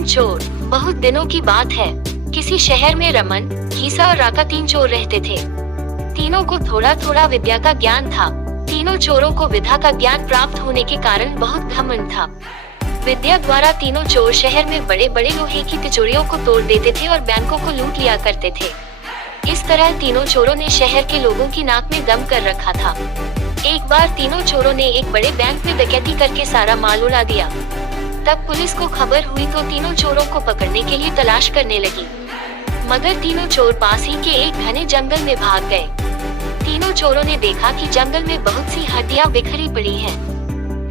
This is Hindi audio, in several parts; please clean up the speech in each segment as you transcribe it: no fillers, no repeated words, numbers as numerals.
तीन चोर। बहुत दिनों की बात है। किसी शहर में रमन, घीसा और राका तीन चोर रहते थे। तीनों को थोड़ा थोड़ा विद्या का ज्ञान था। तीनों चोरों को विद्या का ज्ञान प्राप्त होने के कारण बहुत घमंड था। विद्या द्वारा तीनों चोर शहर में बड़े बड़े लोहे की तिजोरियों को तोड़ देते थे और बैंकों को लूट लिया करते थे। इस तरह तीनों चोरों ने शहर के लोगों की नाक में दम कर रखा था। एक बार तीनों चोरों ने एक बड़े बैंक में डकैती करके सारा माल उड़ा दिया। तब पुलिस को खबर हुई तो तीनों चोरों को पकड़ने के लिए तलाश करने लगी, मगर तीनों चोर पास ही के एक घने जंगल में भाग गए। तीनों चोरों ने देखा कि जंगल में बहुत सी हड्डियां बिखरी पड़ी हैं।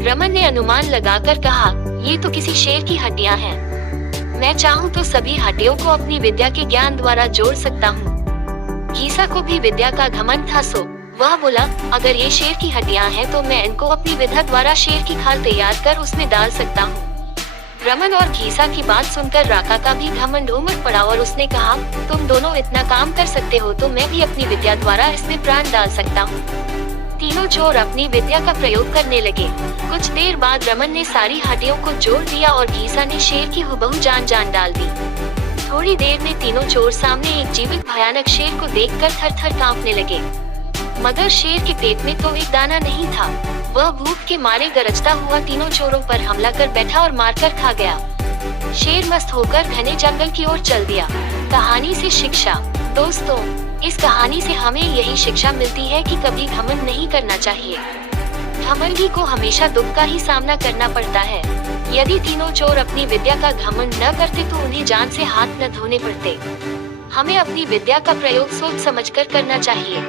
रमन ने अनुमान लगाकर कहा, ये तो किसी शेर की हड्डियां हैं। मैं चाहूँ तो सभी हड्डियों को अपनी विद्या के ज्ञान द्वारा जोड़ सकता हूँ। घीसा को भी विद्या का घमंड था, सो वह बोला, अगर ये शेर की हड्डियां हैं तो मैं इनको अपनी विद्या द्वारा शेर की खाल तैयार कर उसमें डाल सकता हूँ। रमन और घीसा की बात सुनकर राका का भी घमंड उमड़ पड़ा और उसने कहा, तुम दोनों इतना काम कर सकते हो तो मैं भी अपनी विद्या द्वारा इसमें प्राण डाल सकता हूँ। तीनों चोर अपनी विद्या का प्रयोग करने लगे। कुछ देर बाद रमन ने सारी हड्डियों को जोड़ दिया और घीसा ने शेर की हुबहू जान डाल दी। थोड़ी देर में तीनों चोर सामने एक जीवित भयानक शेर को देखकर थर-थर कांपने लगे, मगर शेर के पेट में तो एक दाना नहीं था। वह भूख के मारे गरजता हुआ तीनों चोरों पर हमला कर बैठा और मारकर खा गया। शेर मस्त होकर घने जंगल की ओर चल दिया। कहानी से शिक्षा। दोस्तों, इस कहानी से हमें यही शिक्षा मिलती है कि कभी घमंड नहीं करना चाहिए। घमंडी को हमेशा दुख का ही सामना करना पड़ता है। यदि तीनों चोर अपनी विद्या का घमंड न करते तो उन्हें जान से हाथ न धोने पड़ते। हमें अपनी विद्या का प्रयोग सोच समझकर करना चाहिए।